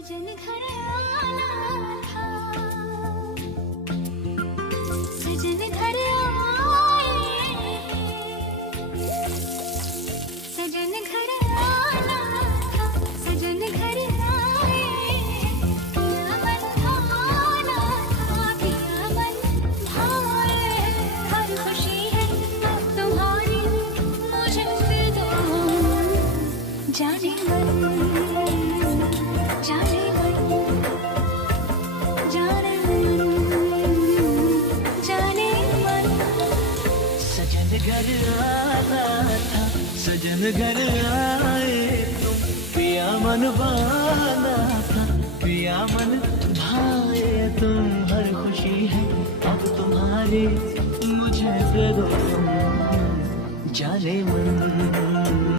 सजन घर आना था, सजन घर आए, सजन घर आना था, सजन घर आए, पिया मन भाना था, पिया मन भाए, हर खुशी है अब तुम्हारी मुझे दे दो, जाने मन, जाने मन, जाने मन, जाने मन। सजन घर आना था, सजन घर आए तुम, पिया मन भाना था, पिया मन भाए तुम, हर खुशी है अब तुम्हारी मुझे दे दो, जाने मन।